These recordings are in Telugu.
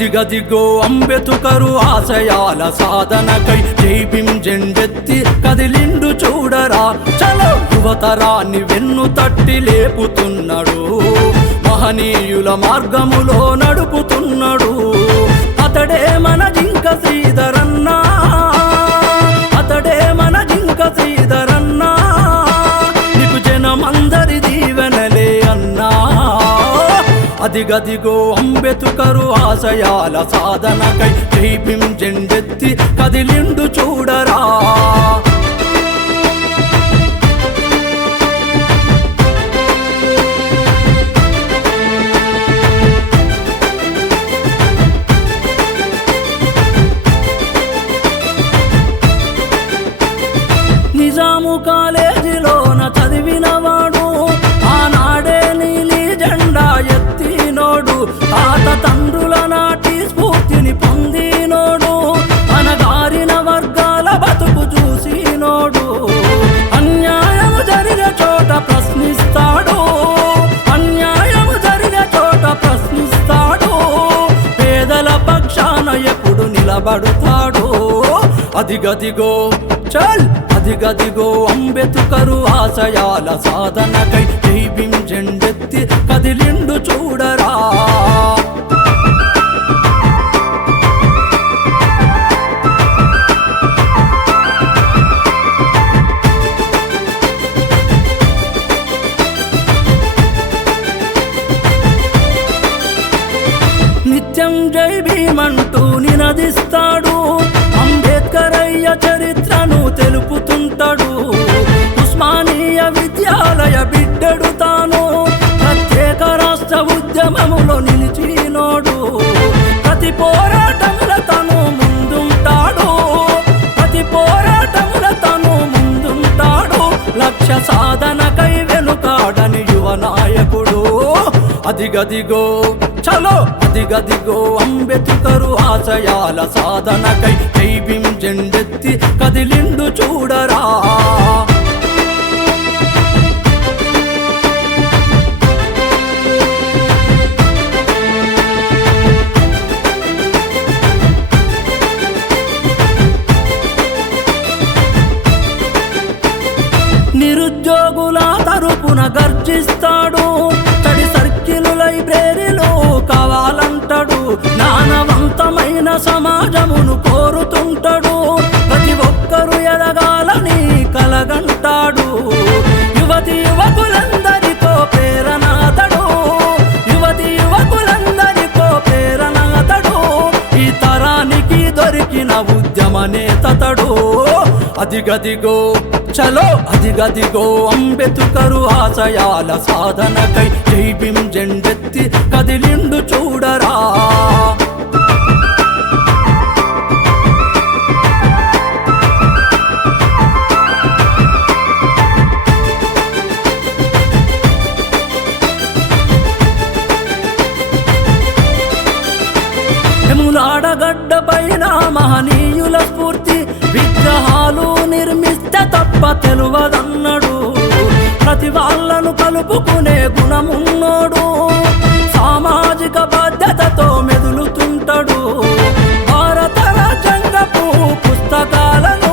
అదిగదిగో అంబేద్కరు ఆశయాల సాధనకై జై భీమ్ జెండెత్తి కదిలిండు చూడరా. చలో యువతరాన్ని వెన్ను తట్టి లేపుతున్నాడు, మహనీయుల మార్గములో నడుపుతున్నాడు. అతడే మన జింక శ్రీధరన్నా, అతడే మన జింక శ్రీధరన్నా, నీకు జనమందరి దీవెనలే అన్నా. అదిగదిగో అంబేద్కరు ఆశయాల సాధనకై జై భీమ్ జెండెత్తి కదిలిండు చూడరా. నిజాము కాలేజీలోన చదివినవాడు, ఆనాడే నీలి జెండా ఎత్తినోడు, తాత తండ్రుల నాటి స్ఫూర్తిని పొందినోడు, అనగారిన వర్గాల బతుకు చూసినోడు. అన్యాయము జరిగే చోట ప్రశ్నిస్తాడు, అన్యాయము జరిగే చోట ప్రశ్నిస్తాడు, పేదల పక్షాన ఎప్పుడు నిలబడతాడు. అదిగదిగో చల్ అదిగదిగో అంబేద్కరు ఆశయాల సాధనకై జై భీమ్ జెండెత్తి కదిలిండు చూడరా. నిత్యం జై భీమ్ అంటూ నినదిస్తాడు, అంబేద్కరయ్య చరిత్రను తెలుపుతుంటాడు. ఉస్మానియా విద్యాలయ బిడ్డడు తాను, ప్రత్యేక రాష్ట్ర ఉద్యమములో నిలిచినోడు. ప్రతి పోరాటముల తను ముందుంటాడు, ప్రతి పోరాటముల తను ముందుంటాడు. లక్ష్య సాధనకై వెనుకాడని యువ నాయకుడు. అదిగదిగో చలో అదిగదిగో అంబేద్కరు ఆశయాల సాధనకై జై భీమ్ జెండెత్తి కదిలిండు చూడరా. నిరుద్యోగుల తరపున గర్జిస్తాడు, స్టడీ సర్కిల్ లైబ్రరీలో కావాలంటాడు. జ్ఞానవంతమైన సమాజమును కోరుతుంటాడు, ప్రతి ఒక్కరు ఎదగాలని కలగంటాడు. యువతి యువకులందరికో ప్రేరణాతడు, యువతి యువకులందరికో ప్రేరణాతడు. ఈ తరానికి దొరికిన ఉద్యమ నేతడు. అదిగదిగో చలో అదిగదిగో అంబేద్కరు ఆశయాల సాధనకై జై భీమ్ జెండెత్తి కదిలిండు చూడరా. ఎములాడగడ్డ పైన మహనీయుల స్ఫూర్తి విగ్రహాలు నిర్మిస్తే తప్ప తెలువదన్నాడు. ప్రతి వాళ్ళను కలుపుకునే గుణమున్నోడు, సామాజిక బాధ్యతతో మెదులుతుంటాడు. భారత రాజ్యాంగపు పుస్తకాలను,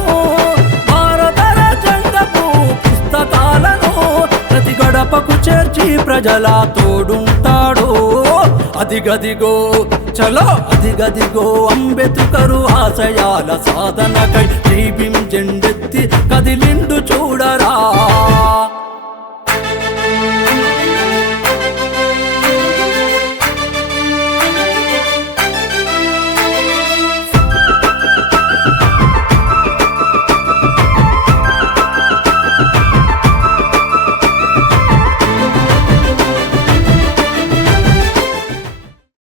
భారత రాజ్యాంగపు పుస్తకాలను ప్రతి గడపకు చేర్చి ప్రజల తోడుంటాడు. అదిగదిగో చలో అదిగదిగో అంబేద్కరు ఆశయాల సాధనకై జై భీమ్ జెండెత్తి కదిలిండు చూడరా.